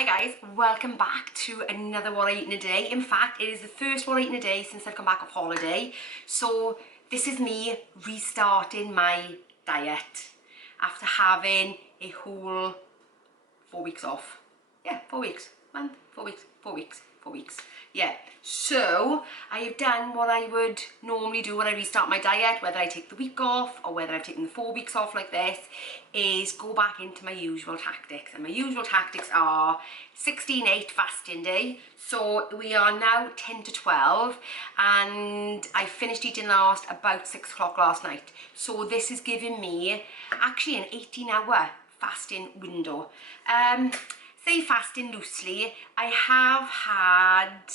Hi guys, welcome back to another What I Eat in a Day. In fact, it is the first What I Eat in a Day since I've come back off holiday. So this is me restarting my diet after having a whole 4 weeks off. Yeah, 4 weeks. Month, 4 weeks, 4 weeks, 4 weeks. Yeah, so I have done what I would normally do when I restart my diet, whether I take the week off or whether I've taken the 4 weeks off like this, is go back into my usual tactics. And my usual tactics are 16-8 fasting day. So we are now 10 to 12 and I finished eating last about 6 o'clock last night. So this is giving me actually an 18-hour fasting window. Say fasting loosely, I have had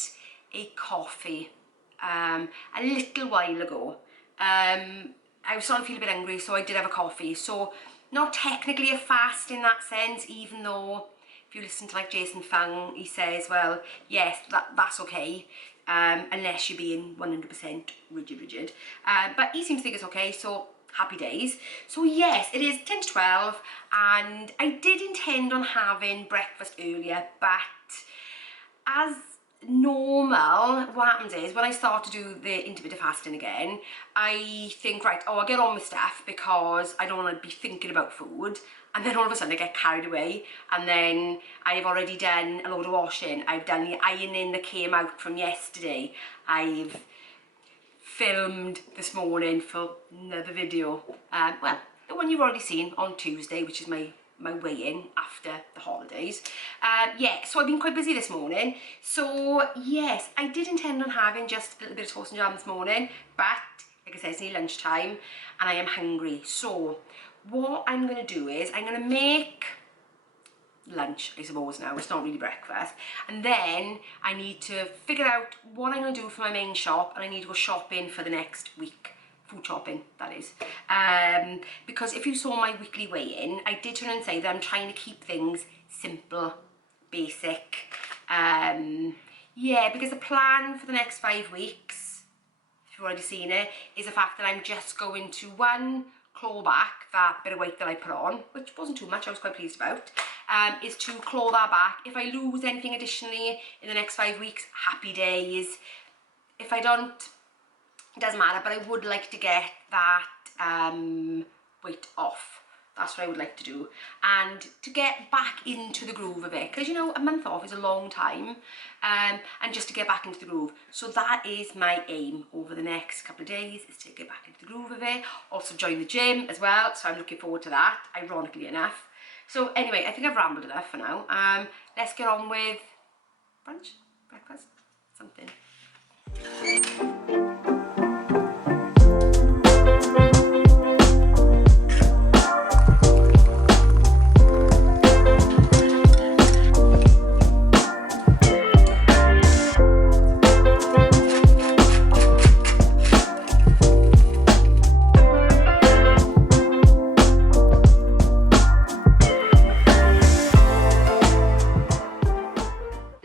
a coffee a little while ago. I was starting to feel a bit hungry, so I did have a coffee. So not technically a fast in that sense, even though if you listen to like Jason Fung, he says, well, yes, that's okay, unless you're being 100% rigid. But he seems to think it's okay, so happy days. So yes, it is 10 to 12 and I did intend on having breakfast earlier, but as normal, what happens is when I start to do the intermittent fasting again, I think, right, oh, I'll get on with stuff because I don't want to be thinking about food, and then all of a sudden I get carried away, and then I've already done a load of washing, I've done the ironing that came out from yesterday, I've filmed this morning for another video, well, the one you've already seen on Tuesday, which is my weigh-in after the holidays. Yeah, so I've been quite busy this morning. So yes, I did intend on having just a little bit of toast and jam this morning, but like I said, it's nearly lunchtime and I am hungry. So what I'm going to do is I'm going to make lunch, I suppose now, it's not really breakfast, and then I need to figure out what I'm going to do for my main shop, and I need to go shopping for the next week. Food shopping, that is. Because if you saw my weekly weigh-in, I did turn and say that I'm trying to keep things simple, basic. Yeah, because the plan for the next 5 weeks, if you've already seen it, is the fact that I'm just going to, one, claw back that bit of weight that I put on, which wasn't too much, I was quite pleased about, is to claw that back. If I lose anything additionally in the next 5 weeks, happy days. If I don't, it doesn't matter, but I would like to get that weight off. That's what I would like to do, and to get back into the groove of it, because you know, a month off is a long time, and just to get back into the groove. So that is my aim over the next couple of days, is to get back into the groove of it. Also join the gym as well, so I'm looking forward to that, ironically enough. So anyway, I think I've rambled enough for now. Let's get on with brunch, breakfast, something.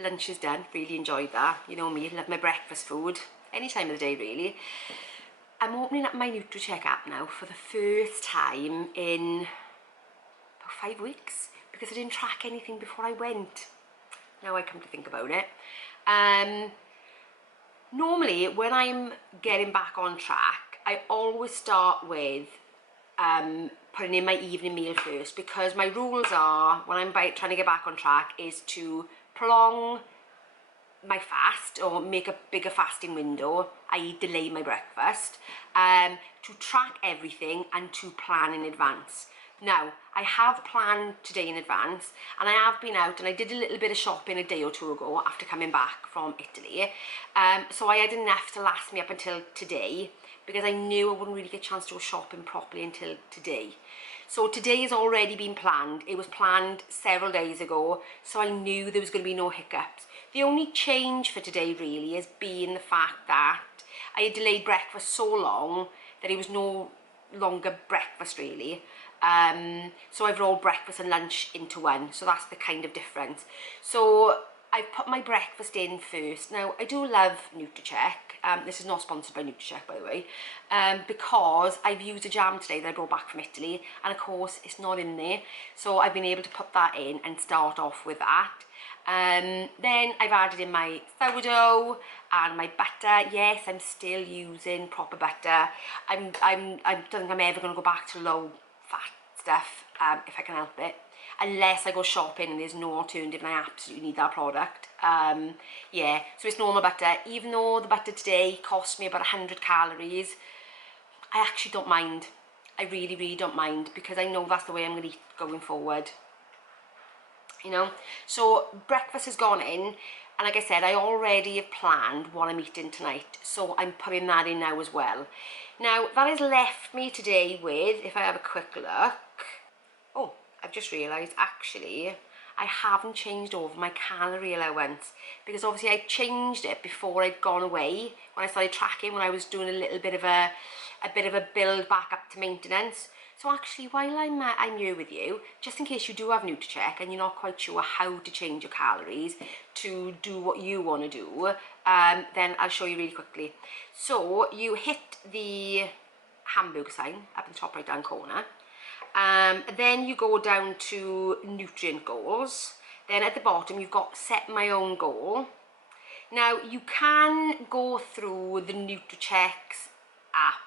Lunch is done, really enjoyed that. You know me, love my breakfast food, any time of the day really. I'm opening up my NutriCheck app now for the first time in about 5 weeks, because I didn't track anything before I went. Now I come to think about it. Normally when I'm getting back on track, I always start with putting in my evening meal first, because my rules are, when I'm trying to get back on track, is to prolong my fast or make a bigger fasting window, i.e. delay my breakfast, to track everything and to plan in advance. Now, I have planned today in advance, and I have been out and I did a little bit of shopping a day or two ago after coming back from Italy. So I had enough to last me up until today, because I knew I wouldn't really get a chance to go shopping properly until today. So today has already been planned. It was planned several days ago, so I knew there was going to be no hiccups. The only change for today really has been the fact that I had delayed breakfast so long that it was no longer breakfast really. So I've rolled breakfast and lunch into one, so that's the kind of difference. So I've put my breakfast in first. Now, I do love NutriCheck. This is not sponsored by NutriCheck, by the way, because I've used a jam today that I brought back from Italy, and of course, it's not in there. So I've been able to put that in and start off with that. Then I've added in my sourdough and my butter. Yes, I'm still using proper butter. I don't think I'm ever going to go back to low fat stuff if I can help it, unless I go shopping and there's no alternative and I absolutely need that product. Yeah, so it's normal butter. Even though the butter today cost me about 100 calories, I actually don't mind. I really, really don't mind, because I know that's the way I'm going to eat going forward. You know, so breakfast has gone in, and like I said, I already have planned what I'm eating tonight, so I'm putting that in now as well. Now, that has left me today with, if I have a quick look, oh, I've just realised actually I haven't changed over my calorie allowance, because obviously I changed it before I'd gone away, when I started tracking, when I was doing a little bit of a build back up to maintenance. So actually, while I'm here with you, just in case you do have NutriCheck and you're not quite sure how to change your calories to do what you want to do, then I'll show you really quickly. So you hit the hamburger sign up in the top right hand corner. Then you go down to nutrient goals. Then at the bottom you've got set my own goal. Now you can go through the NutriCheck's app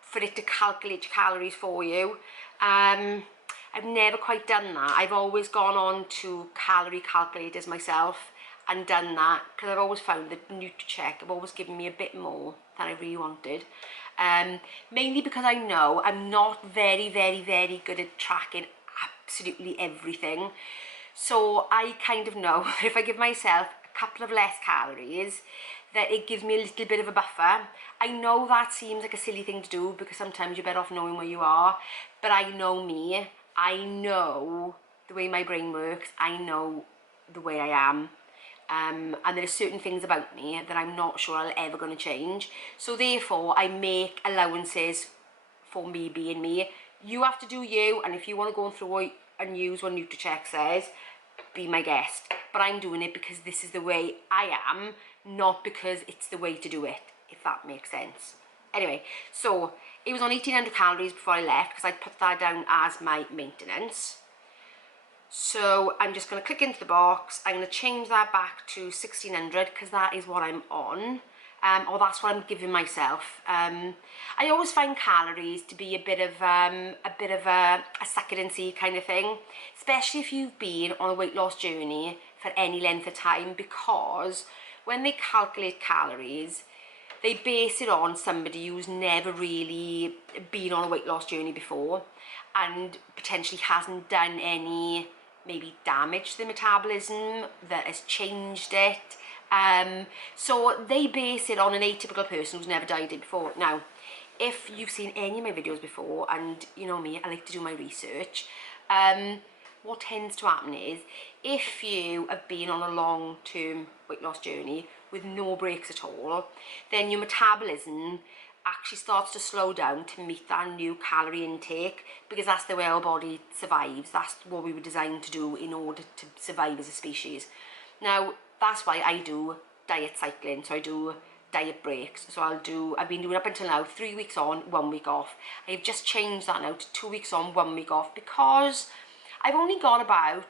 for it to calculate your calories for you. I've never quite done that. I've always gone on to calorie calculators myself and done that, because I've always found that NutriCheck have always given me a bit more than I really wanted. Mainly because I know I'm not very, very, very good at tracking absolutely everything. So I kind of know if I give myself a couple of less calories, that it gives me a little bit of a buffer. I know that seems like a silly thing to do, because sometimes you're better off knowing where you are, but I know me. I know the way my brain works. I know the way I am. And there are certain things about me that I'm not sure I'm ever going to change. So therefore, I make allowances for me being me. You have to do you, and if you want to go through and use what NutriCheck says, be my guest. But I'm doing it because this is the way I am, not because it's the way to do it, if that makes sense. Anyway, so it was on 1800 calories before I left, because I put that down as my maintenance. So I'm just going to click into the box. I'm going to change that back to 1600, because that is what I'm on, or that's what I'm giving myself. I always find calories to be a bit of a suck it and see kind of thing, especially if you've been on a weight loss journey for any length of time, because when they calculate calories, they base it on somebody who's never really been on a weight loss journey before and potentially hasn't done any maybe damage to the metabolism that has changed it. So they base it on an atypical person who's never dieted before. Now, if you've seen any of my videos before, and you know me, I like to do my research, what tends to happen is, if you have been on a long-term weight loss journey with no breaks at all, then your metabolism actually starts to slow down to meet that new calorie intake, because that's the way our body survives. That's what we were designed to do in order to survive as a species. Now, that's why I do diet cycling, so I do diet breaks. So I've been doing up until now 3 weeks on, 1 week off. I've just changed that now to 2 weeks on, 1 week off, because I've only got about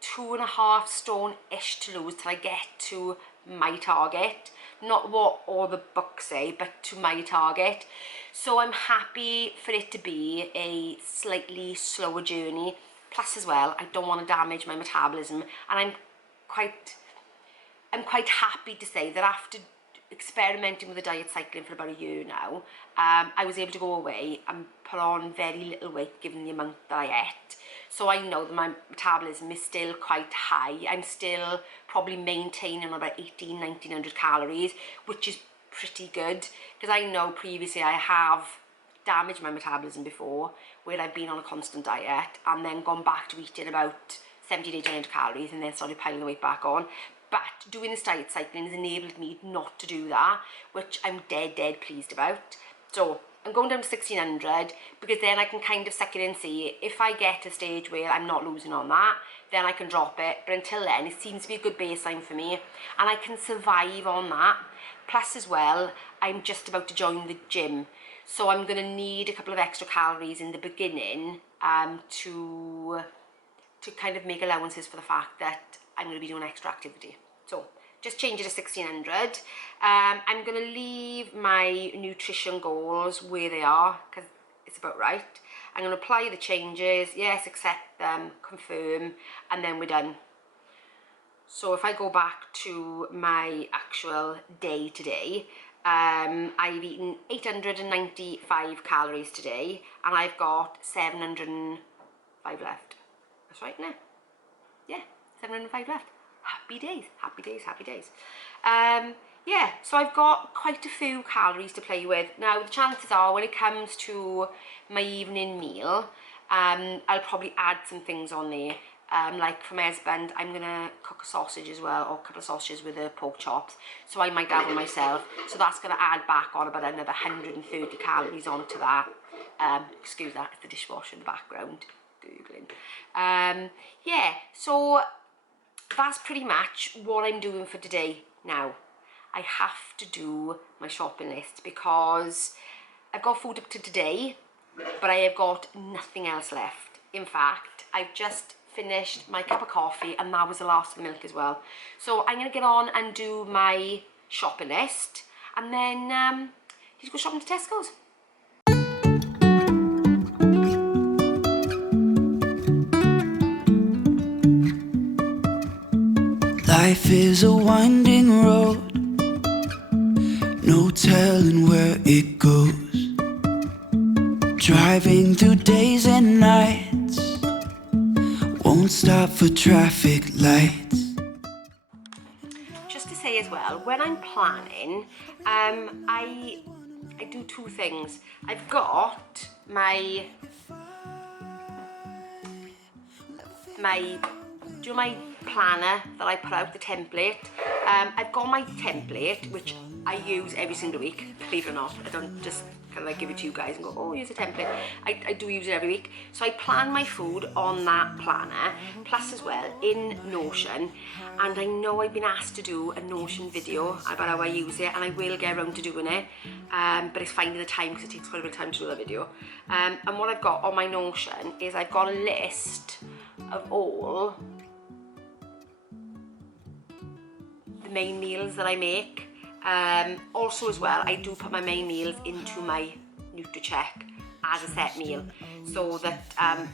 2.5 stone-ish to lose till I get to my target. Not what all the books say, but to my target. So I'm happy for it to be a slightly slower journey. Plus as well, I don't want to damage my metabolism, and I'm quite happy to say that after experimenting with the diet cycling for about a year now, I was able to go away and put on very little weight given the amount that I ate. So I know that my metabolism is still quite high. I'm still probably maintaining about 1900 calories, which is pretty good, because I know previously I have damaged my metabolism before, where I've been on a constant diet and then gone back to eating about 1800 calories and then started piling the weight back on. But doing this diet cycling has enabled me not to do that, which I'm dead pleased about. So I'm going down to 1600 because then I can kind of suck it and see if I get to a stage where I'm not losing on that, then I can drop it. But until then, it seems to be a good baseline for me and I can survive on that. Plus as well, I'm just about to join the gym. So I'm going to need a couple of extra calories in the beginning to kind of make allowances for the fact that I'm going to be doing extra activity. So just change it to 1600. I'm going to leave my nutrition goals where they are because it's about right. I'm going to apply the changes, yes, accept them, confirm, and then we're done. So if I go back to my actual day today, I've eaten 895 calories today and I've got 705 left. That's right, isn't it? Yeah, 705 left. Happy days, happy days, happy days. Yeah, so I've got quite a few calories to play with. Now, the chances are when it comes to my evening meal, I'll probably add some things on there. Like for my husband, I'm going to cook a sausage as well, or a couple of sausages with the pork chops. So I might add them myself. So that's going to add back on about another 130 calories onto that. Excuse that, it's the dishwasher in the background. Googling. Yeah, so that's pretty much what I'm doing for today. Now, I have to do my shopping list because I've got food up to today, but I have got nothing else left. In fact, I've just finished my cup of coffee and that was the last of the milk as well. So I'm going to get on and do my shopping list and then need to go shopping to Tesco's. Life is a winding road, no telling where it goes. Driving through days and nights, won't stop for traffic lights. Just to say as well, when I'm planning, I do two things. I've got my planner that I put out, the template. I've got my template which I use every single week, believe it or not. I don't just kind of like give it to you guys and go, oh, here's a template. I do use it every week. So I plan my food on that planner, plus as well in Notion. And I know I've been asked to do a Notion video about how I use it, and I will get around to doing it. But it's finding the time because it takes quite a bit of time to do that video. And what I've got on my Notion is I've got a list of all the main meals that I make. Also as well, I do put my main meals into my NutriCheck as a set meal, so that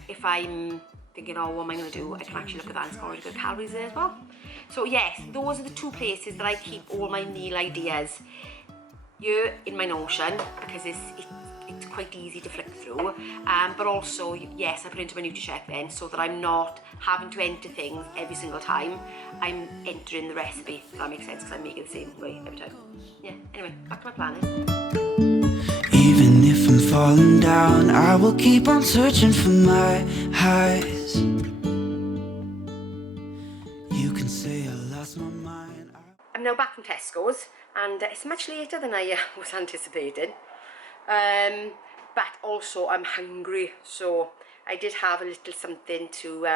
if I'm thinking, oh, what am I going to do, I can actually look at that and it's already got calories there as well. So yes, those are the two places that I keep all my meal ideas. Here in my Notion, because it's quite easy to flick through, but also, yes, I put it into my NutriCheck then, so that I'm not having to enter things every single time I'm entering the recipe, if that makes sense, because I make it the same way every time. Yeah, anyway, back to my planning. Even if I'm falling down, I will keep on searching for my highs. You can say I lost my mind. I'm now back from Tesco's, and it's much later than I was anticipating. But also I'm hungry, so I did have a little something to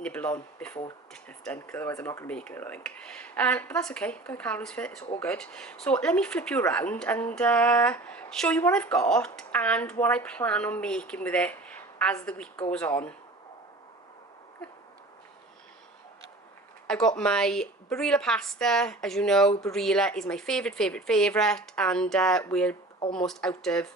nibble on before dinner's done, because otherwise I'm not going to make it, I think. But that's okay, got calories for it, it's all good. So let me flip you around and show you what I've got and what I plan on making with it as the week goes on. I've got my Barilla Pasta. As you know, Barilla is my favourite, and we're almost out of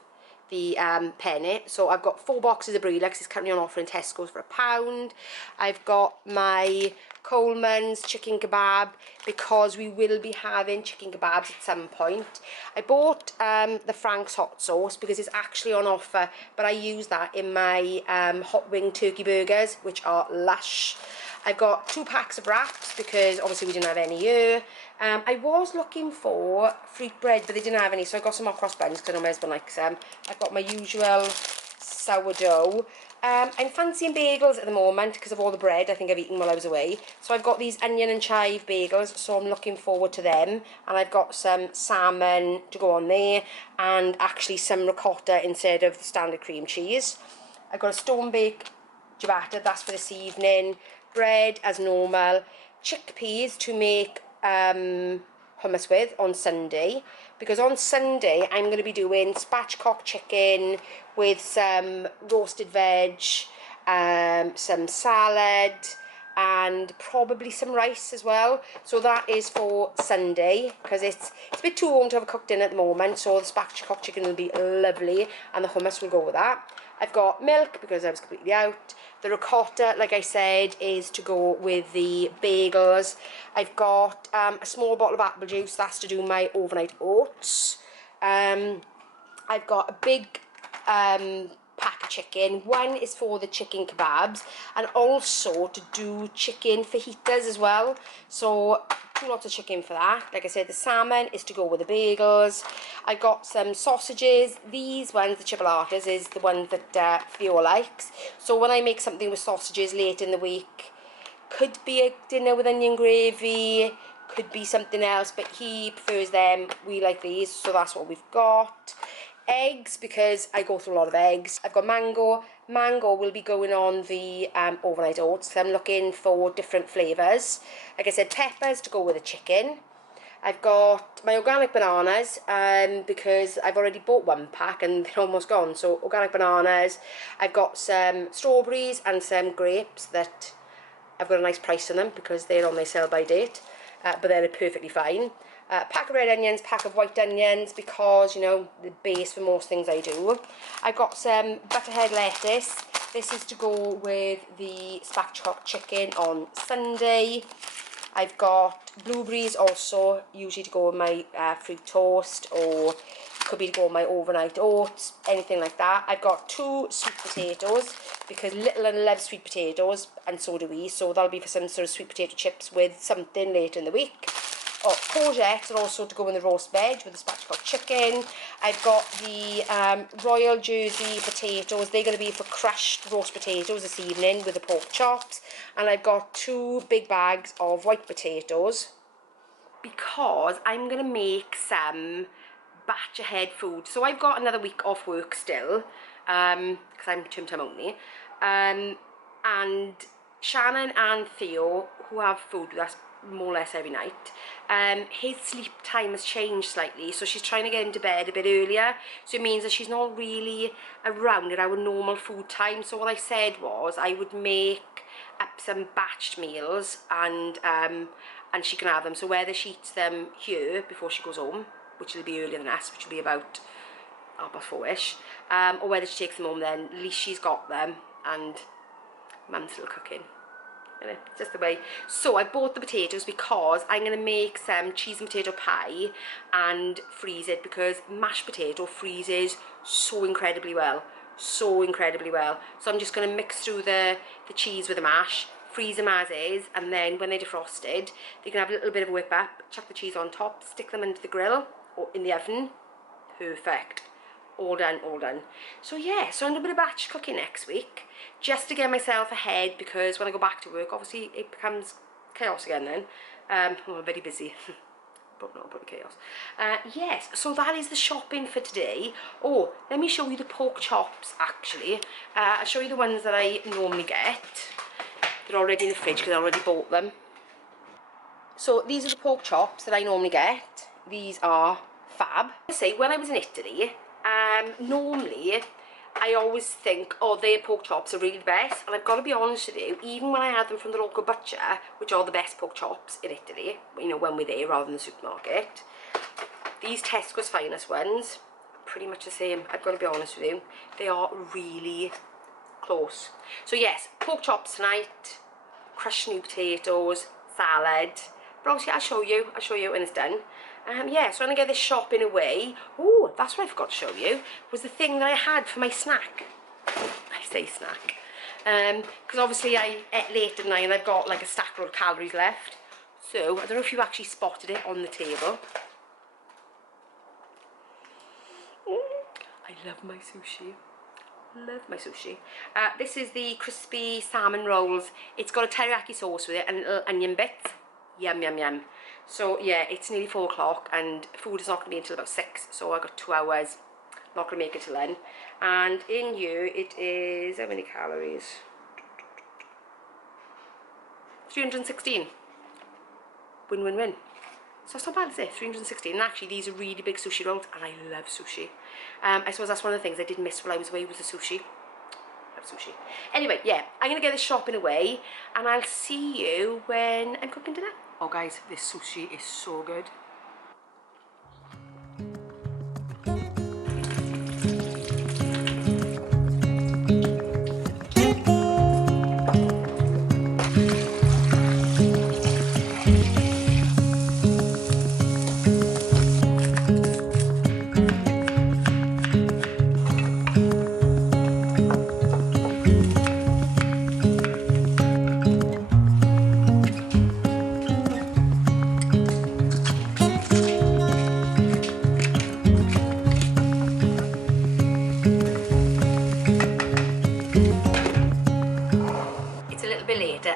the penne. So I've got 4 boxes of Barilla because it's currently on offer in Tesco's for £1. I've got my Coleman's chicken kebab because we will be having chicken kebabs at some point. I bought the Frank's hot sauce because it's actually on offer, but I use that in my hot wing turkey burgers, which are lush. I've got 2 packs of wraps because obviously we didn't have any here. I was looking for fruit bread, but they didn't have any, so I got some hot cross buns because I know my husband likes them. I've got my usual sourdough. I'm fancying bagels at the moment because of all the bread I think I've eaten while I was away. So I've got these onion and chive bagels, so I'm looking forward to them. And I've got some salmon to go on there, and actually some ricotta instead of the standard cream cheese. I've got a stone bake ciabatta, that's for this evening. Bread as normal. Chickpeas to make hummus with on Sunday, because on Sunday I'm going to be doing spatchcock chicken with some roasted veg, some salad, and probably some rice as well. So that is for Sunday, because it's a bit too warm to have cooked in at the moment, so the spatchcock chicken will be lovely and the hummus will go with that. I've got milk because I was completely out. The ricotta, like I said, is to go with the bagels. I've got a small bottle of apple juice, that's to do my overnight oats. I've got a big pack of chicken. One is for the chicken kebabs, and also to do chicken fajitas as well. So 2 lots of chicken for that. Like I said, the salmon is to go with the bagels. I got some sausages. These ones, the chipolatas, is the one that Theo likes. So when I make something with sausages late in the week, could be a dinner with onion gravy, could be something else, but he prefers them. We like these, so that's what we've got. Eggs, because I go through a lot of eggs. I've got mango. Mango will be going on the overnight oats. I'm looking for different flavours. Like I said, peppers to go with the chicken. I've got my organic bananas, because I've already bought 1 pack and they're almost gone. So organic bananas. I've got some strawberries and some grapes that I've got a nice price on them because they're on their sell-by date, but they're perfectly fine. Pack of red onions, pack of white onions, because, you know, the base for most things I do. I've got some butterhead lettuce. This is to go with the spatchcock chicken on Sunday. I've got blueberries also, usually to go with my fruit toast, or could be to go with my overnight oats, anything like that. I've got 2 sweet potatoes, because little one loves sweet potatoes, and so do we, so that'll be for some sort of sweet potato chips with something later in the week. Oh, courgettes are also to go in the roast veg with the spatchcock chicken. I've got the Royal Jersey potatoes. They're going to be for crushed roast potatoes this evening with the pork chops. And I've got 2 big bags of white potatoes, because I'm going to make some batch ahead food. So I've got another week off work still, because I'm term only. And Shannon and Theo, who have food with us more or less every night, his sleep time has changed slightly, so she's trying to get him to bed a bit earlier, so it means that she's not really around at our normal food time. So what I said was I would make up some batched meals, and she can have them, so whether she eats them here before she goes home, which will be earlier than us, which will be about 4:30ish, or whether she takes them home, then at least she's got them and Mum's still cooking. It's just the way. So I bought the potatoes because I'm going to make some cheese and potato pie and freeze it, because mashed potato freezes so incredibly well. So incredibly well. So I'm just going to mix through the cheese with the mash, freeze them as is, and then when they're defrosted, they can have a little bit of a whip up, chuck the cheese on top, stick them into the grill or in the oven. Perfect. All done, all done. So yeah, so I'm going to do a bit of batch cooking next week, just to get myself ahead, because when I go back to work, obviously it becomes chaos again then. I'm very busy, but not about chaos. Yes, so that is the shopping for today. Oh, let me show you the pork chops actually. I'll show you the ones that I normally get. They're already in the fridge because I already bought them. So these are the pork chops that I normally get. These are fab. I say, when I was in Italy, normally I always think, oh, their pork chops are really the best, and I've got to be honest with you, even when I had them from the local butcher, which are the best pork chops in Italy, you know, when we're there rather than the supermarket, these Tesco's Finest ones, pretty much the same. I've got to be honest with you, they are really close. So yes, pork chops tonight, crushed new potatoes, salad, but obviously I'll show you when it's done. Yeah, so I'm going to get this shopping away. Oh, that's what I forgot to show you, was the thing that I had for my snack. I say snack. Because obviously I ate late at night and I've got like a stack load of calories left. So, I don't know if you actually spotted it on the table. I love my sushi. Love my sushi. This is the crispy salmon rolls. It's got a teriyaki sauce with it and little onion bits. Yum, yum, yum. So yeah, it's nearly 4 o'clock and food is not going to be until about 6. So I got 2 hours. Not going to make it till then. And in here it is, how many calories? 316. Win, win, win. So it's not bad, is it? 316. And actually these are really big sushi rolls and I love sushi. I suppose that's one of the things I did miss while I was away was the sushi. Love sushi. Anyway, yeah, I'm going to get this shopping away and I'll see you when I'm cooking dinner. Oh guys, this sushi is so good.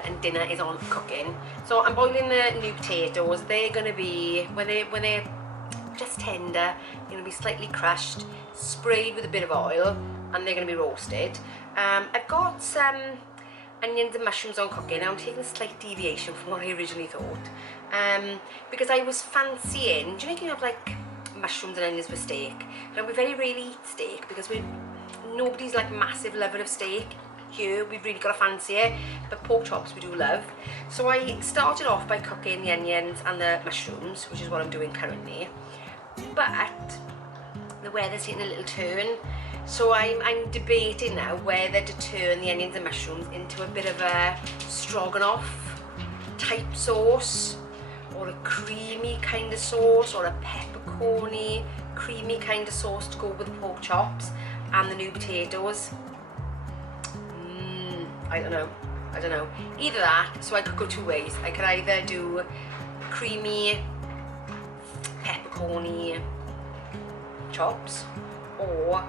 And dinner is on cooking. So I'm boiling the new potatoes. They're going to be, when they're just tender, they're going to be slightly crushed, sprayed with a bit of oil, and they're going to be roasted. I've got some onions and mushrooms on cooking. I'm taking a slight deviation from what I originally thought, because I was fancying, do you know you have like mushrooms and onions with steak? Now we very rarely eat steak because nobody's like massive lover of steak. Here we've really got to fancy it, but pork chops we do love. So I started off by cooking the onions and the mushrooms, which is what I'm doing currently, but the weather's taking a little turn, so I'm debating now whether to turn the onions and mushrooms into a bit of a stroganoff type sauce, or a creamy kind of sauce, or a peppercorny creamy kind of sauce to go with the pork chops and the new potatoes. I don't know. Either that, so I could go 2 ways. I could either do creamy, peppercorny chops, or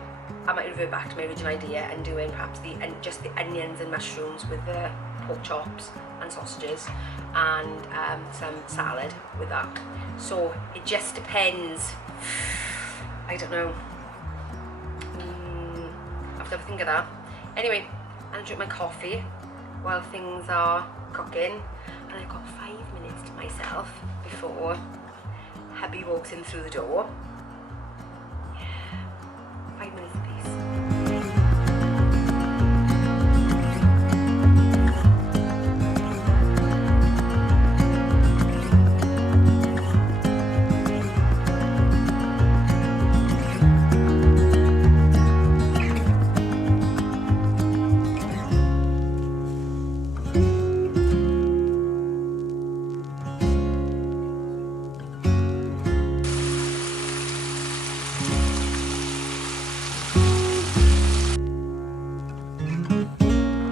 I might revert back to my original idea and doing perhaps just the onions and mushrooms with the pork chops and sausages, and some salad with that. So it just depends. I don't know. I have to have a think of that. Anyway, and drink my coffee while things are cooking, and I've got 5 minutes to myself before hubby walks in through the door. Yeah, 5 minutes apiece.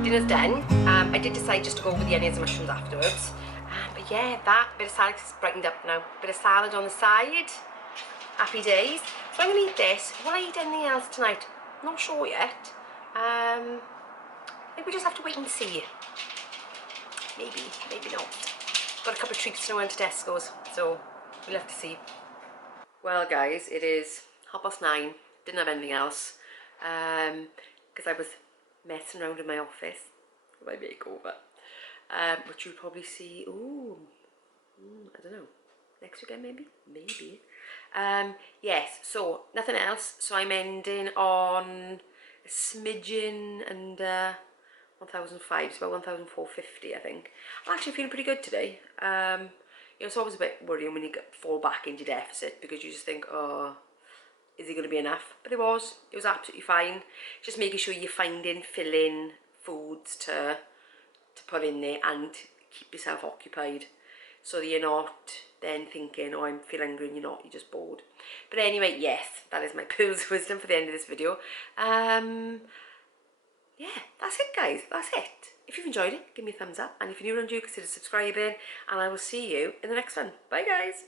Dinner's done. I did decide just to go with the onions and mushrooms afterwards. But yeah, that bit of salad is brightened up now. Bit of salad on the side. Happy days. So I'm going to eat this. Will I eat anything else tonight? Not sure yet. I think we just have to wait and see. Maybe, maybe not. Got a couple of treats when I went to Tesco's, so we'll have to see. Well guys, it is 9:30. Didn't have anything else. Because I was messing around in my office with my makeover, which you'll probably see, I don't know, next weekend maybe? Yes, so nothing else, so I'm ending on a smidgen under 1,005, it's about 1,450 I think. I'm actually feeling pretty good today. You know, it's always a bit worrying when you fall back into deficit, because you just think, oh, is it going to be enough? But it was absolutely fine. Just making sure you're finding filling foods to put in there and keep yourself occupied, so that you're not then thinking, oh, I'm feeling hungry, and you're not, you're just bored. But anyway, yes, that is my pearls of wisdom for the end of this video. Yeah, that's it guys, that's it. If you've enjoyed it, give me a thumbs up, and if you're new around here, consider subscribing, and I will see you in the next one. Bye guys.